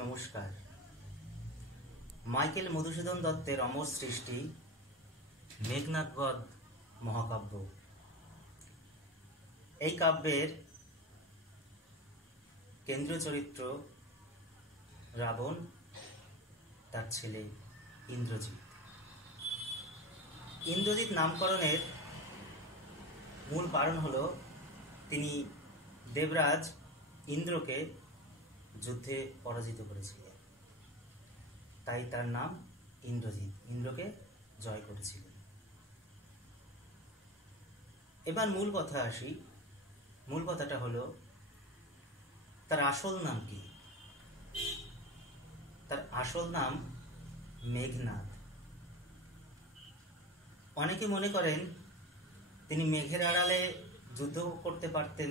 নমস্কার। মাইকেল মধুসূদন দত্তের অমর সৃষ্টি মেঘনাদ বধ মহাকাব্য। এই কাব্যের কেন্দ্রীয় চরিত্র রাবণ, তার ছেলে ইন্দ্রজিৎ। ইন্দ্রজিৎ নামকরণের মূল কারণ হল তিনি দেবরাজ ইন্দ্রকে যুদ্ধে পরাজিত করেছিলেন, তাই তার নাম ইন্দ্রজিৎ, ইন্দ্রকে জয় করেছিলেন। এবার মূল কথা আসি। মূল কথাটা হলো তার আসল নাম কি? তার আসল নাম মেঘনাদ। অনেকে মনে করেন তিনি মেঘের আড়ালে যুদ্ধ করতে পারতেন,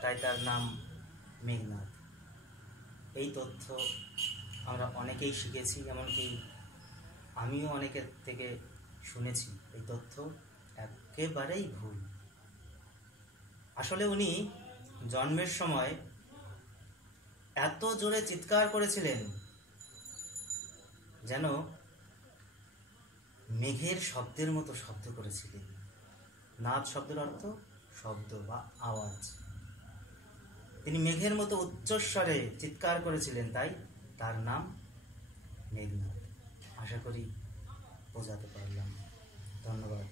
তাই তার নাম মেঘনাদ। এই তথ্য আমরা অনেকেই শিখেছি, এমনকি আমিও অনেকের থেকে শুনেছি। এই তথ্য একেবারেই ভুল। আসলে উনি জন্মের সময় এত জোরে চিৎকার করেছিলেন যেন মেঘের শব্দের মতো শব্দ করেছিলেন। নাদ শব্দের অর্থ শব্দ বা আওয়াজ। তিনি মেঘের মতো উচ্চস্বরে চিৎকার করেছিলেন, তাই তার নাম মেঘনাদ। আশা করি বোঝাতে পারলাম। ধন্যবাদ।